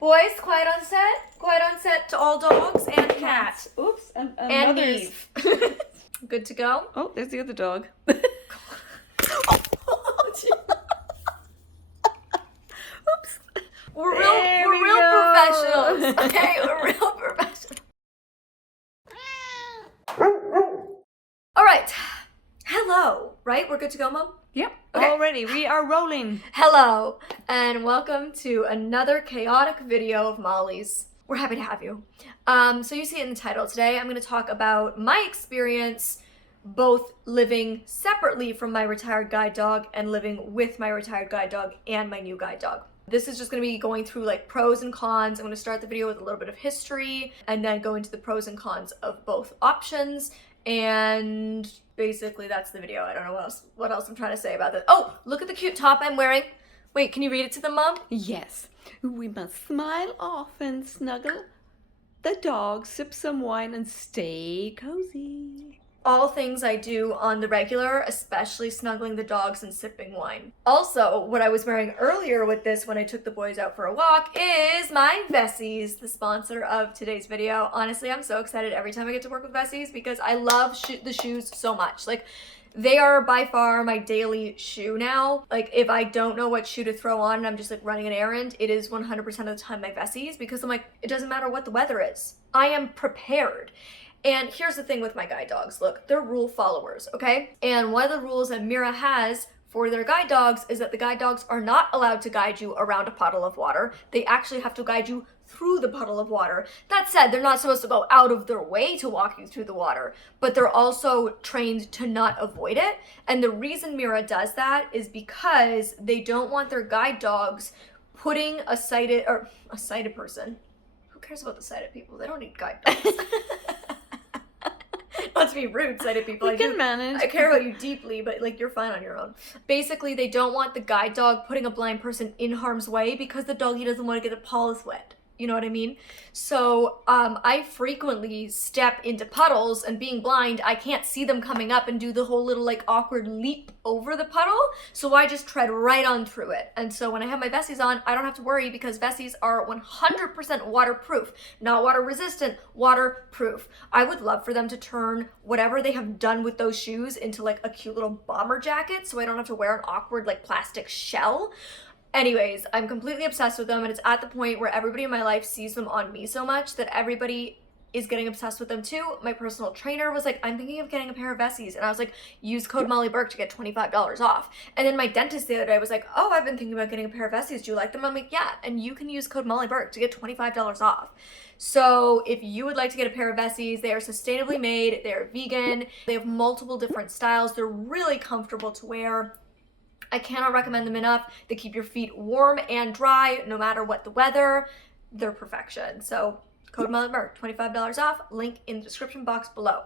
Boys, quiet on set. Quiet on set to all dogs and cats. Oops. And Eve. Good to go? Oh, there's the other dog. Oops. We're real professionals. Okay, we're real professionals. All right. Hello. Right? We're good to go, Mom? Yep. Okay. Already. We are rolling. Hello, and welcome to another chaotic video of Molly's. We're happy to have you. So you see it in the title. Today I'm going to talk about my experience both living separately from my retired guide dog and living with my retired guide dog and my new guide dog. This is just going to be going through like pros and cons. I'm going to start the video with a little bit of history and then go into the pros and cons of both options. And basically that's the video. I don't know what else I'm trying to say about this. Oh, look at the cute top I'm wearing. Wait, can you read it to them, Mom? Yes. We must smile often, snuggle the dog, sip some wine, and stay cozy. All things I do on the regular, especially snuggling the dogs and sipping wine. Also, what I was wearing earlier with this when I took the boys out for a walk is my Vessies, the sponsor of today's video. Honestly, I'm so excited every time I get to work with Vessies because I love the shoes so much. Like, they are by far my daily shoe now. Like, if I don't know what shoe to throw on and I'm just like running an errand, it is 100% of the time my Vessies because I'm like, it doesn't matter what the weather is. I am prepared. And here's the thing with my guide dogs. Look, they're rule followers, okay? And one of the rules that Mira has for their guide dogs is that the guide dogs are not allowed to guide you around a puddle of water. They actually have to guide you through the puddle of water. That said, they're not supposed to go out of their way to walk you through the water, but they're also trained to not avoid it. And the reason Mira does that is because they don't want their guide dogs putting a sighted person. Who cares about the sighted people? They don't need guide dogs. Not to be rude, sighted people. We can manage. I care about you deeply, but like you're fine on your own. Basically, they don't want the guide dog putting a blind person in harm's way because the doggy doesn't want to get the paws wet. You know what I mean? So I frequently step into puddles, and being blind, I can't see them coming up and do the whole little like awkward leap over the puddle. So I just tread right on through it. And so when I have my Vessies on, I don't have to worry because Vessies are 100% waterproof. Not water resistant, waterproof. I would love for them to turn whatever they have done with those shoes into like a cute little bomber jacket so I don't have to wear an awkward like plastic shell. Anyways, I'm completely obsessed with them, and it's at the point where everybody in my life sees them on me so much that everybody is getting obsessed with them too. My personal trainer was like, I'm thinking of getting a pair of Vessies, and I was like, use code Molly Burke to get $25 off. And then my dentist the other day was like, oh, I've been thinking about getting a pair of Vessies. Do you like them? I'm like, yeah, and you can use code Molly Burke to get $25 off. So if you would like to get a pair of Vessies, they are sustainably made, they're vegan, they have multiple different styles, they're really comfortable to wear. I cannot recommend them enough. They keep your feet warm and dry no matter what the weather. They're perfection. So code Molly Burke, $25 off, link in the description box below.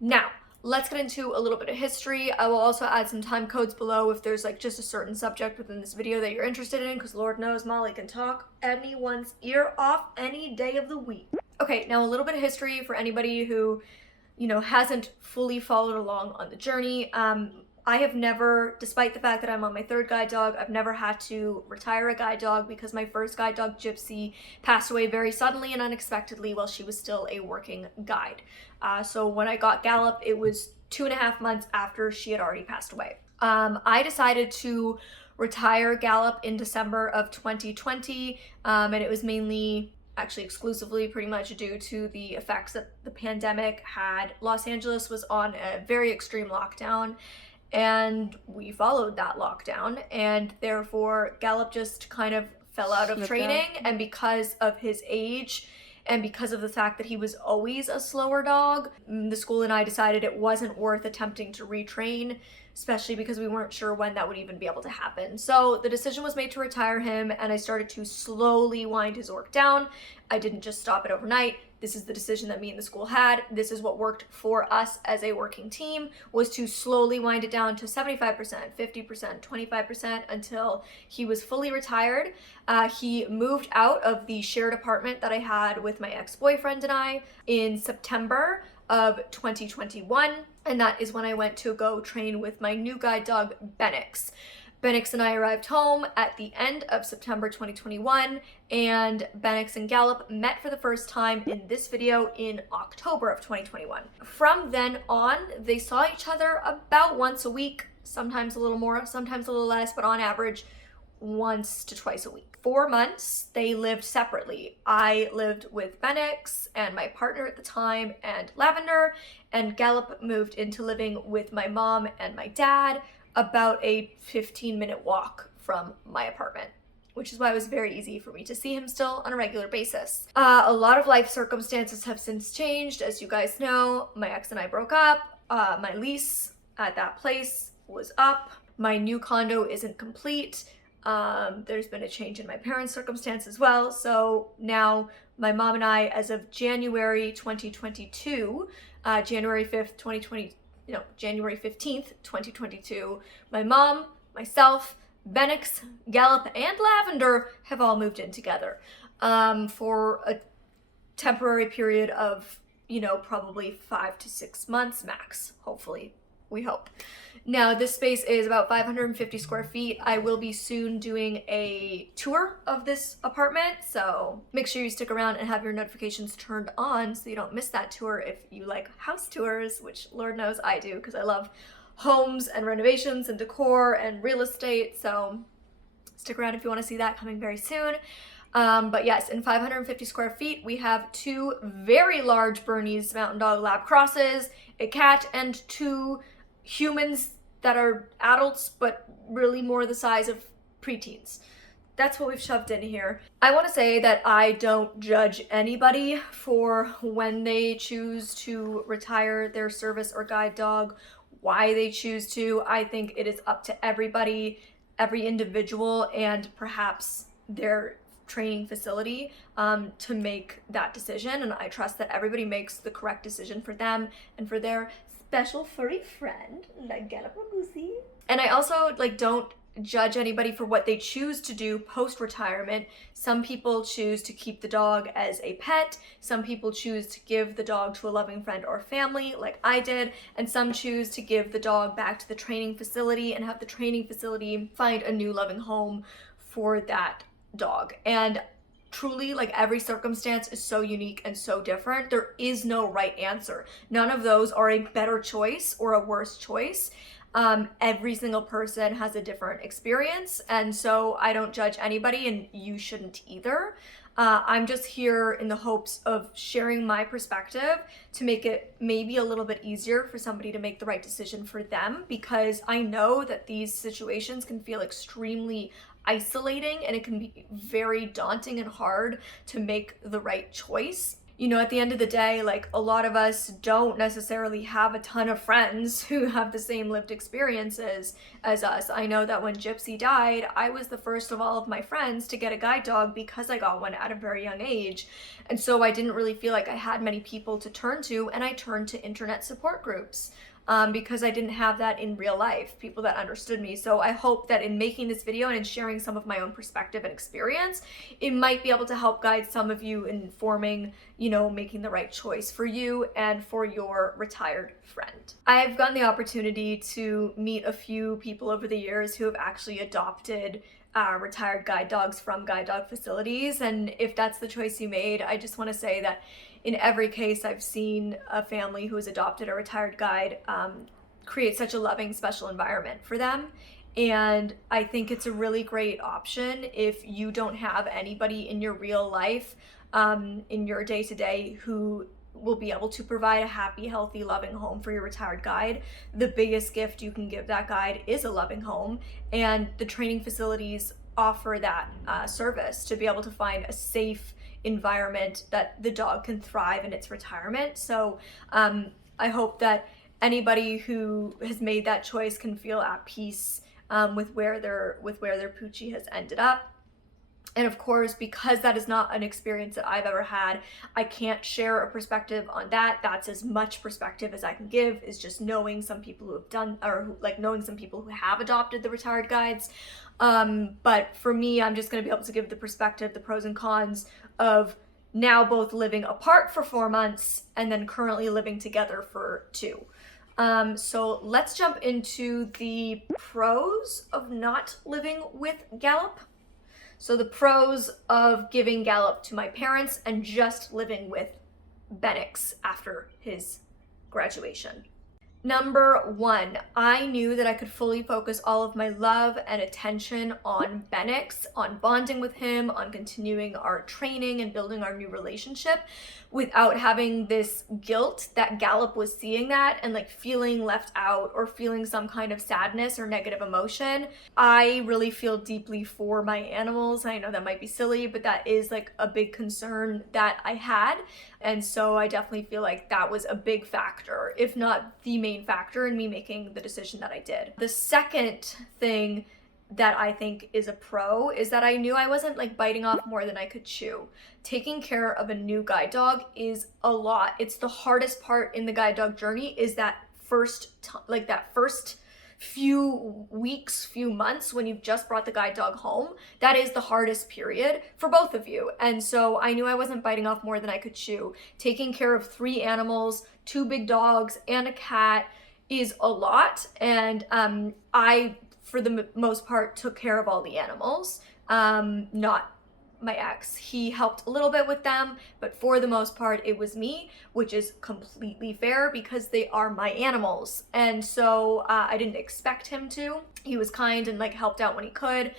Now, let's get into a little bit of history. I will also add some time codes below if there's like just a certain subject within this video that you're interested in, because Lord knows Molly can talk anyone's ear off any day of the week. Okay, now a little bit of history for anybody who, you know, hasn't fully followed along on the journey. I have never, despite the fact that I'm on my third guide dog, I've never had to retire a guide dog because my first guide dog, Gypsy, passed away very suddenly and unexpectedly while she was still a working guide. So when I got Gallop, it was 2.5 months after she had already passed away. I decided to retire Gallop in December of 2020, and it was mainly, actually exclusively pretty much due to the effects that the pandemic had. Los Angeles was on a very extreme lockdown, and we followed that lockdown, and therefore Gallop just kind of fell out of training. And because of his age and because of the fact that he was always a slower dog, the school and I decided it wasn't worth attempting to retrain, especially because we weren't sure when that would even be able to happen. So the decision was made to retire him, and I started to slowly wind his work down. I didn't just stop it overnight. This is the decision that me and the school had. This is what worked for us as a working team, was to slowly wind it down to 75%, 50%, 25% until he was fully retired. He moved out of the shared apartment that I had with my ex-boyfriend and I in September of 2021. And that is when I went to go train with my new guide dog, Benix. Bennix and I arrived home at the end of September 2021, and Bennix and Gallop met for the first time in this video in October of 2021. From then on, they saw each other about once a week, sometimes a little more, sometimes a little less, but on average, once to twice a week. 4 months, they lived separately. I lived with Bennix and my partner at the time and Lavender, and Gallop moved into living with my mom and my dad, about a 15-minute walk from my apartment, which is why it was very easy for me to see him still on a regular basis. A lot of life circumstances have since changed. As you guys know, my ex and I broke up. My lease at that place was up. My new condo isn't complete. There's been a change in my parents' circumstance as well. So now my mom and I, as of January 2022, January 15th, 2022, my mom, myself, Bennix, Gallop, and Lavender have all moved in together for a temporary period of, probably 5 to 6 months max, hopefully. We hope. Now, this space is about 550 square feet. I will be soon doing a tour of this apartment, so make sure you stick around and have your notifications turned on so you don't miss that tour if you like house tours, which Lord knows I do because I love homes and renovations and decor and real estate, so stick around if you want to see that coming very soon. But yes, in 550 square feet, we have 2 very large Bernese Mountain Dog Lab crosses, a cat, and 2 humans that are adults, but really more the size of preteens. That's what we've shoved in here. I want to say that I don't judge anybody for when they choose to retire their service or guide dog, why they choose to. I think it is up to everybody, every individual, and perhaps their training facility to make that decision. And I trust that everybody makes the correct decision for them and for their special furry friend, like Gallop or Goosey. And I also don't judge anybody for what they choose to do post-retirement. Some people choose to keep the dog as a pet, some people choose to give the dog to a loving friend or family, like I did, and some choose to give the dog back to the training facility and have the training facility find a new loving home for that dog. And truly, every circumstance is so unique and so different. There is no right answer. None of those are a better choice or a worse choice. Every single person has a different experience, and so I don't judge anybody, and you shouldn't either. I'm just here in the hopes of sharing my perspective to make it maybe a little bit easier for somebody to make the right decision for them, because I know that these situations can feel extremely isolating and it can be very daunting and hard to make the right choice. At the end of the day, a lot of us don't necessarily have a ton of friends who have the same lived experiences as us. I know that when Gypsy died, I was the first of all of my friends to get a guide dog because I got one at a very young age. And so I didn't really feel like I had many people to turn to, and I turned to internet support groups. Because I didn't have that in real life, people that understood me. So I hope that in making this video and in sharing some of my own perspective and experience, it might be able to help guide some of you in forming, making the right choice for you and for your retired friend. I've gotten the opportunity to meet a few people over the years who have actually adopted retired guide dogs from guide dog facilities. And if that's the choice you made, I just want to say that in every case I've seen a family who has adopted a retired guide create such a loving, special environment for them. And I think it's a really great option if you don't have anybody in your real life, in your day-to-day, who will be able to provide a happy, healthy, loving home for your retired guide. The biggest gift you can give that guide is a loving home, and the training facilities offer that service to be able to find a safe environment that the dog can thrive in its retirement. So I hope that anybody who has made that choice can feel at peace with where their Poochie has ended up. And of course, because that is not an experience that I've ever had, I can't share a perspective on that. That's as much perspective as I can give, is just knowing some people who have done, or knowing some people who have adopted the retired guides. But for me, I'm just going to be able to give the perspective, the pros and cons of now both living apart for 4 months and then currently living together for 2. So let's jump into the pros of not living with Gallop. So the pros of giving Gallop to my parents and just living with Bennix after his graduation. Number 1, I knew that I could fully focus all of my love and attention on Bennix, on bonding with him, on continuing our training and building our new relationship without having this guilt that Gallop was seeing that and like feeling left out or feeling some kind of sadness or negative emotion. I really feel deeply for my animals. I know that might be silly, but that is like a big concern that I had. And so I definitely feel like that was a big factor, if not the main factor in me making the decision that I did. The second thing that I think is a pro is that I knew I wasn't like biting off more than I could chew. Taking care of a new guide dog is a lot. It's the hardest part in the guide dog journey is that first few weeks, few months when you've just brought the guide dog home. That is the hardest period for both of you. And so I knew I wasn't biting off more than I could chew. Taking care of 3 animals, 2 big dogs, and a cat is a lot. And I, for the most part, took care of all the animals, not my ex. He helped a little bit with them, but for the most part, it was me, which is completely fair because they are my animals. And so I didn't expect him to. He was kind and like helped out when he could,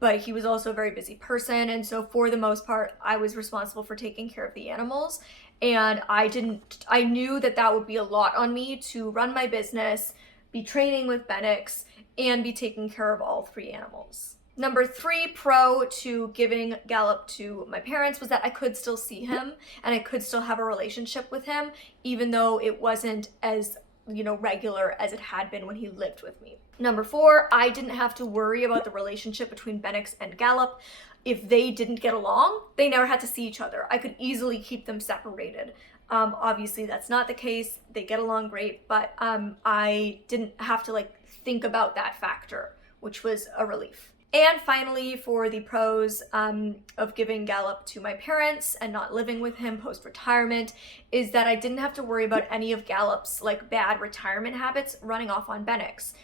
but he was also a very busy person. And so for the most part, I was responsible for taking care of the animals. And I knew that that would be a lot on me to run my business, be training with Bennix, and be taking care of all 3 animals. Number 3 pro to giving Gallop to my parents was that I could still see him and I could still have a relationship with him, even though it wasn't as, regular as it had been when he lived with me. Number 4, I didn't have to worry about the relationship between Bennix and Gallop. If they didn't get along, they never had to see each other. I could easily keep them separated. Obviously that's not the case. They get along great, but I didn't have to think about that factor, which was a relief. And finally, for the pros of giving Gallop to my parents and not living with him post-retirement is that I didn't have to worry about any of Gallop's bad retirement habits running off on Bennix.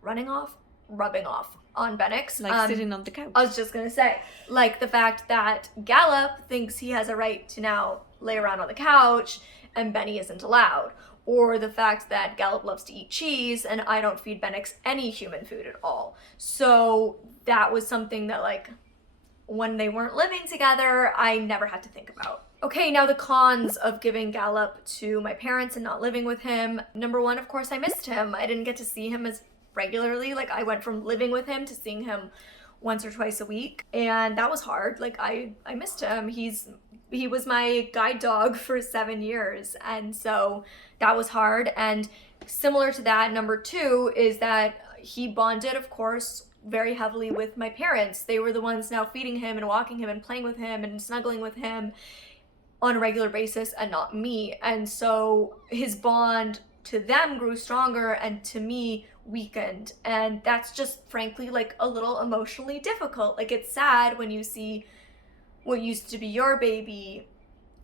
Rubbing off on Bennix. Sitting on the couch. I was just gonna say, the fact that Gallop thinks he has a right to now lay around on the couch and Benny isn't allowed. Or the fact that Gallop loves to eat cheese and I don't feed Bennix any human food at all. So that was something that when they weren't living together, I never had to think about. Okay, now the cons of giving Gallop to my parents and not living with him. Number 1, of course, I missed him. I didn't get to see him as regularly. I went from living with him to seeing him once or twice a week, and that was hard. I missed him. He was my guide dog for 7 years, and so that was hard. And similar to that, number 2 is that he bonded, of course, very heavily with my parents. They were the ones now feeding him and walking him and playing with him and snuggling with him on a regular basis and not me. And so his bond to them grew stronger and to me weakened. And that's just frankly a little emotionally difficult. It's sad when you see what used to be your baby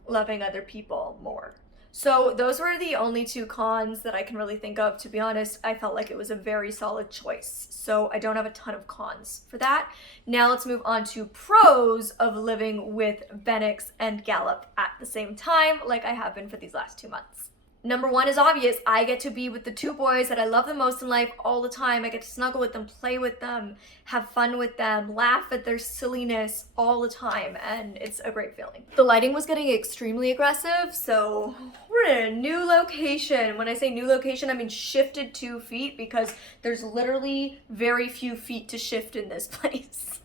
loving other people more. So those were the only 2 cons that I can really think of. To be honest, I felt like it was a very solid choice. So I don't have a ton of cons for that. Now let's move on to pros of living with Bennix and Gallop at the same time, like I have been for these last 2 months. Number 1 is obvious. I get to be with the 2 boys that I love the most in life all the time. I get to snuggle with them, play with them, have fun with them, laugh at their silliness all the time, and it's a great feeling. The lighting was getting extremely aggressive, so we're in a new location. When I say new location, I mean shifted 2 feet because there's literally very few feet to shift in this place.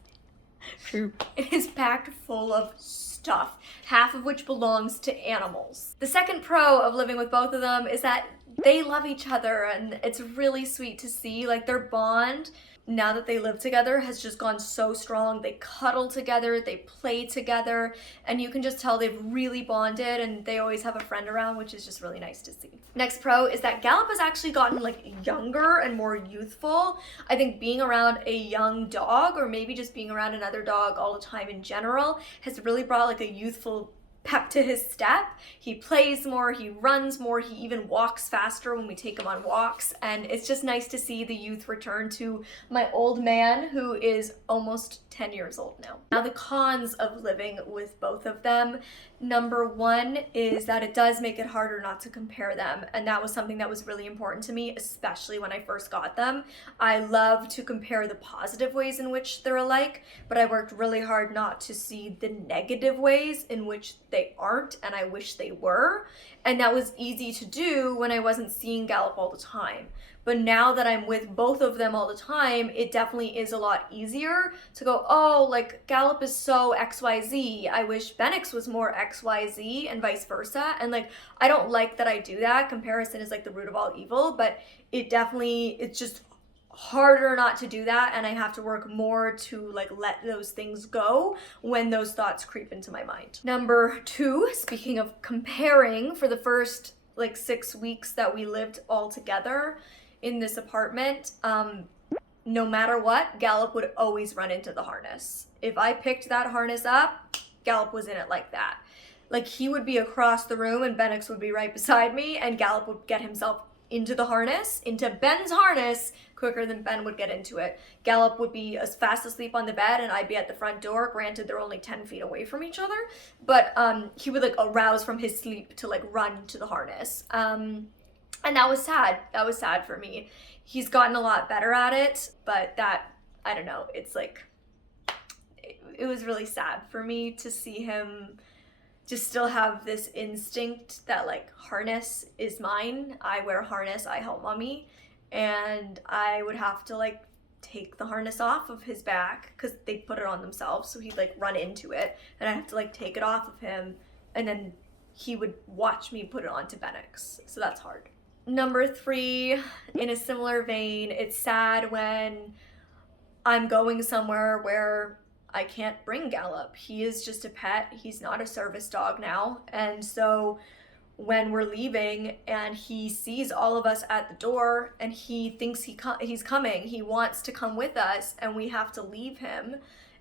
True. It is packed full of stuff, half of which belongs to animals. The second pro of living with both of them is that they love each other, and it's really sweet to see their bond now that they live together has just gone so strong. They cuddle together, they play together, and you can just tell they've really bonded, and they always have a friend around, which is just really nice to see. Next pro is that Gallop has actually gotten younger and more youthful. I think being around a young dog, or maybe just being around another dog all the time in general, has really brought a youthful pep to his step. He plays more, he runs more, he even walks faster when we take him on walks, and it's just nice to see the youth return to my old man, who is almost 10 years old now. Now, the cons of living with both of them. Number one is that it does make it harder not to compare them, and that was something that was really important to me, especially when I first got them. I love to compare the positive ways in which they're alike, but I worked really hard not to see the negative ways in which they aren't, and I wish they were. And that was easy to do when I wasn't seeing Gallop all the time. But now that I'm with both of them all the time, it definitely is a lot easier to go, oh, like Gallop is so XYZ. I wish Benix was more XYZ and vice versa. And like, I don't like that I do that. Comparison is like the root of all evil, but it's just harder not to do that, and I have to work more to like let those things go when those thoughts creep into my mind. Number two, speaking of comparing, for the first like 6 weeks that we lived all together in this apartment, no matter what, Gallop would always run into the harness. If I picked that harness up, Gallop was in it like that. Like, he would be across the room and Benix would be right beside me, and Gallop would get himself into the harness, into Ben's harness, quicker than Ben would get into it. Gallop would be as fast asleep on the bed and I'd be at the front door. Granted, they're only 10 feet away from each other, but he would like arouse from his sleep to like run to the harness. And that was sad. That was sad for me. He's gotten a lot better at it, but that, I don't know, it's like, it was really sad for me to see him just still have this instinct that like harness is mine. I wear a harness, I help mommy, and I would have to like take the harness off of his back because they put it on themselves, so he'd like run into it and I have to like take it off of him, and then he would watch me put it onto Benix, so that's hard. Number three, in a similar vein, it's sad when I'm going somewhere where I can't bring Gallop. He is just a pet. He's not a service dog now. And so when we're leaving and he sees all of us at the door and he thinks he's coming, he wants to come with us, and we have to leave him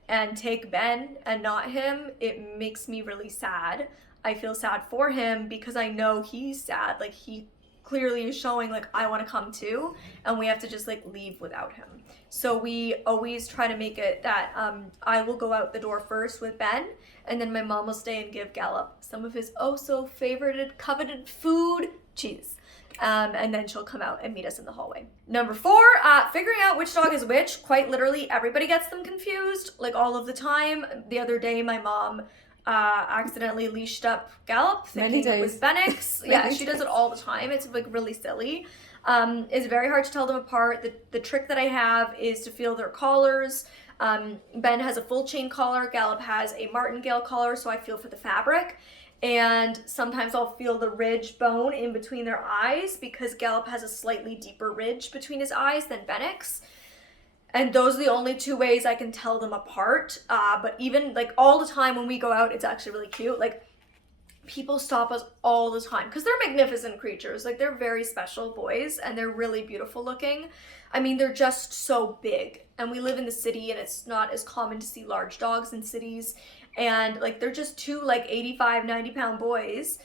and take Ben and not him, it makes me really sad. I feel sad for him because I know he's sad. Like, he clearly is showing like, I want to come too, and we have to just like leave without him. So we always try to make it that I will go out the door first with Ben, and then my mom will stay and give Gallop some of his oh so favorited, coveted food, cheese. And then she'll come out and meet us in the hallway. Number four, figuring out which dog is which. Quite literally, everybody gets them confused, like all of the time. The other day, my mom accidentally leashed up Gallop, thinking it was Benix. Yeah, she does it all the time. It's like really silly. It's very hard to tell them apart. The trick that I have is to feel their collars. Ben has a full chain collar. Gallop has a martingale collar, so I feel for the fabric. And sometimes I'll feel the ridge bone in between their eyes because Gallop has a slightly deeper ridge between his eyes than Benix. And those are the only two ways I can tell them apart. But even like all the time when we go out, it's actually really cute. Like, people stop us all the time because they're magnificent creatures. Like, they're very special boys and they're really beautiful looking. I mean, they're just so big, and we live in the city and it's not as common to see large dogs in cities. And like, they're just two like 85, 90-pound boys.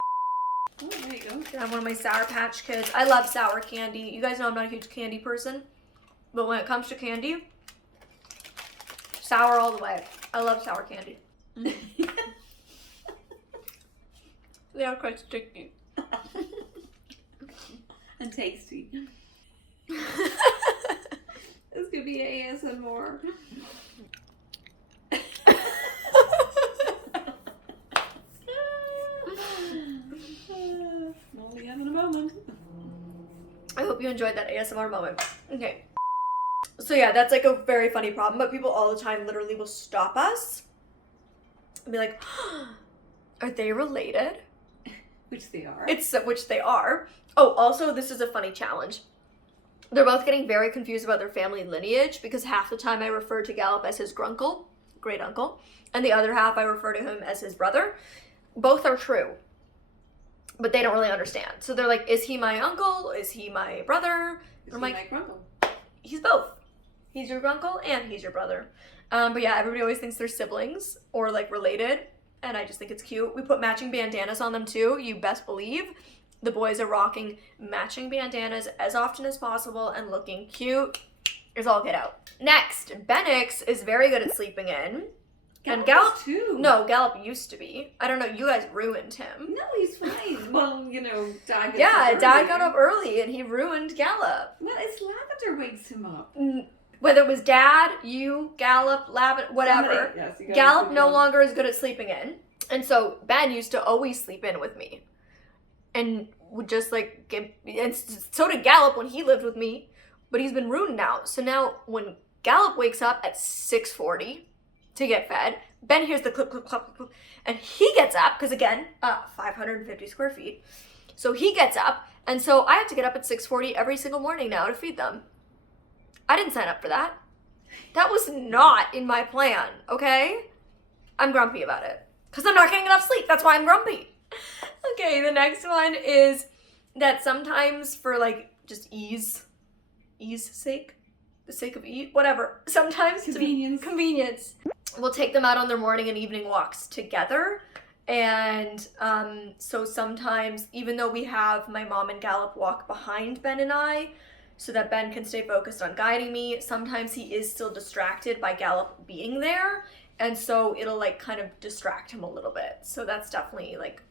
Oh, there you go. I have one of my Sour Patch Kids. I love sour candy. You guys know I'm not a huge candy person, but when it comes to candy, sour all the way. I love sour candy. They are quite sticky. And tasty. This could be ASMR. Only having a moment. I hope you enjoyed that ASMR moment. Okay. So yeah, that's like a very funny problem, but people all the time literally will stop us and be like, are they related? Which they are. Which they are. Oh, also, this is a funny challenge. They're both getting very confused about their family lineage because half the time I refer to Gallop as his grunkle, great uncle, and the other half I refer to him as his brother. Both are true, but they don't really understand. So they're like, is he my uncle? Is he my brother? Is he my grunkle? He's both. He's your grunkle and he's your brother. But yeah, everybody always thinks they're siblings or like related. and I just think it's cute. We put matching bandanas on them too, you best believe. The boys are rocking matching bandanas as often as possible and looking cute. It's all get out. Next, Benix is very good at sleeping in. And Gallop too. No, Gallop used to be. I don't know, you guys ruined him. No, he's fine. Well, you know, Dad got up early and he ruined Gallop. Well, it's Lavender wakes him up. Whether it was Dad, you, Gallop, Lavender, whatever. Gallop no longer is good at sleeping in. And so Ben used to always sleep in with me. And would just like and so did Gallop when he lived with me. But he's been ruined now. So now when Gallop wakes up at 6:40 to get fed, Ben hears the clip, clip, clip, clip, and he gets up, because again, 550 square feet. So he gets up, and so I have to get up at 6:40 every single morning now to feed them. I didn't sign up for that. That was not in my plan, okay? I'm grumpy about it, because I'm not getting enough sleep. That's why I'm grumpy. Okay, the next one is that sometimes for like just ease sake, the sake of ease, whatever. Sometimes convenience. We'll take them out on their morning and evening walks together. And so sometimes, even though we have my mom and Gallop walk behind Ben and I, so that Ben can stay focused on guiding me, sometimes he is still distracted by Gallop being there. And so it'll like kind of distract him a little bit. So that's definitely like,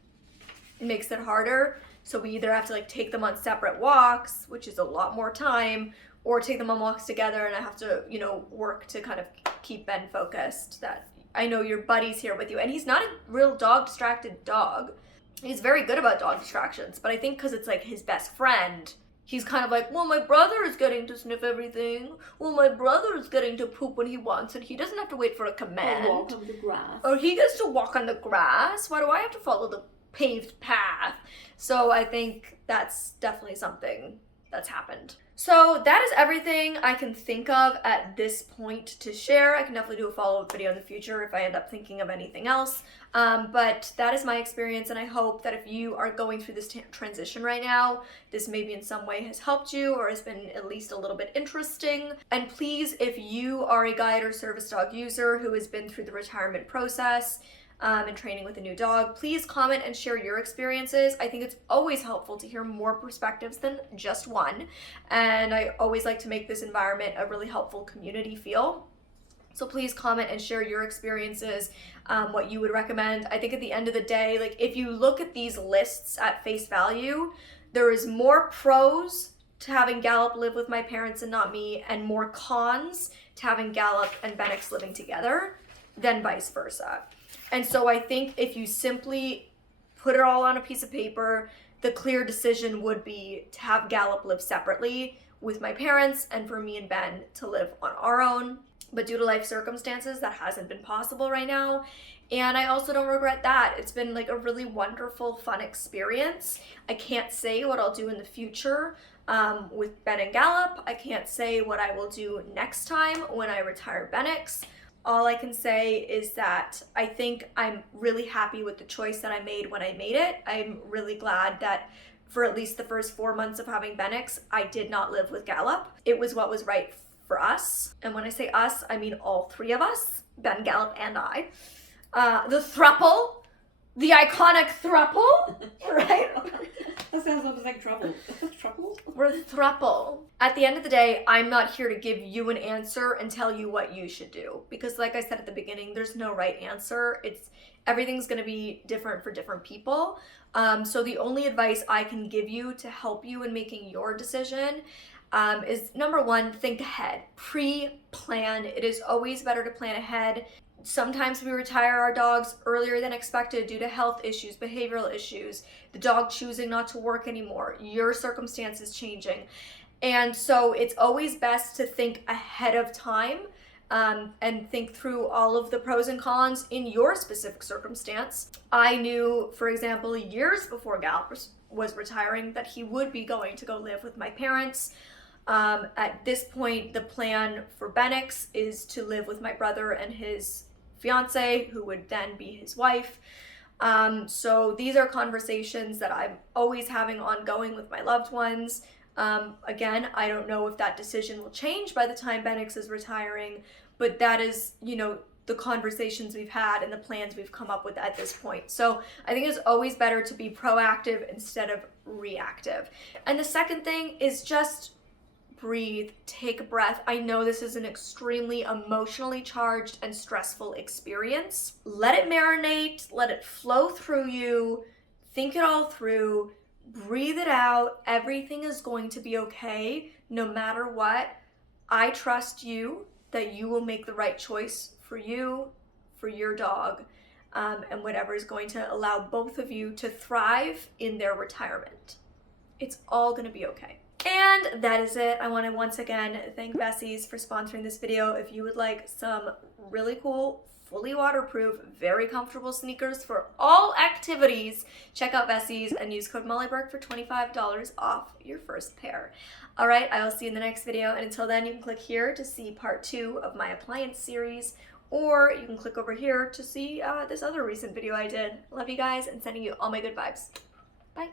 makes it harder. So we either have to like take them on separate walks, which is a lot more time, or take them on walks together, and I have to, you know, work to kind of keep Ben focused that I know your buddy's here with you. And he's not a real dog-distracted dog. He's very good about dog distractions, but I think because it's like his best friend, he's kind of like, well, my brother is getting to sniff everything. Well, my brother is getting to poop when he wants, and he doesn't have to wait for a command. Or walk on the grass. Or he gets to walk on the grass. Why do I have to follow the paved path? So I think that's definitely something that's happened. So that is everything I can think of at this point to share. I can definitely do a follow-up video in the future if I end up thinking of anything else. But that is my experience, and I hope that if you are going through this transition right now, this maybe in some way has helped you or has been at least a little bit interesting. And please, if you are a guide or service dog user who has been through the retirement process, and training with a new dog, please comment and share your experiences. I think it's always helpful to hear more perspectives than just one. And I always like to make this environment a really helpful community feel. So please comment and share your experiences, what you would recommend. I think at the end of the day, like if you look at these lists at face value, there is more pros to having Gallop live with my parents and not me, and more cons to having Gallop and Benix living together than vice versa. And so I think if you simply put it all on a piece of paper, the clear decision would be to have Gallop live separately with my parents and for me and Ben to live on our own. But due to life circumstances, that hasn't been possible right now. And I also don't regret that. It's been like a really wonderful, fun experience. I can't say what I'll do in the future with Ben and Gallop. I can't say what I will do next time when I retire Benix. All I can say is that I think I'm really happy with the choice that I made when I made it. I'm really glad that for at least the first 4 months of having Benix, I did not live with Gallop. It was what was right for us. And when I say us, I mean all three of us, Ben, Gallop, and I. The thruple, the iconic thruple, right? That sounds almost like trouble. Trouble? We're a thruple. At the end of the day, I'm not here to give you an answer and tell you what you should do. Because like I said at the beginning, there's no right answer. Everything's going to be different for different people. So the only advice I can give you to help you in making your decision is number one, think ahead. Pre-plan. It is always better to plan ahead. Sometimes we retire our dogs earlier than expected due to health issues, behavioral issues, the dog choosing not to work anymore, your circumstances changing. And so it's always best to think ahead of time and think through all of the pros and cons in your specific circumstance. I knew, for example, years before Gallop was retiring that he would be going to go live with my parents. At this point, the plan for Benix is to live with my brother and his fiance, who would then be his wife. So these are conversations that I'm always having ongoing with my loved ones. Again, I don't know if that decision will change by the time Benix is retiring, but that is, the conversations we've had and the plans we've come up with at this point. So I think it's always better to be proactive instead of reactive. And the second thing is just breathe, take a breath. I know this is an extremely emotionally charged and stressful experience. Let it marinate, let it flow through you, think it all through, breathe it out. Everything is going to be okay no matter what. I trust you that you will make the right choice for you, for your dog, and whatever is going to allow both of you to thrive in their retirement. It's all gonna be okay. And that is it. I want to once again thank Vessies for sponsoring this video. If you would like some really cool, fully waterproof, very comfortable sneakers for all activities, check out Vessies and use code Mollyberg for $25 off your first pair. All right, I will see you in the next video. And until then, you can click here to see part 2 of my appliance series, or you can click over here to see this other recent video I did. Love you guys and sending you all my good vibes. Bye.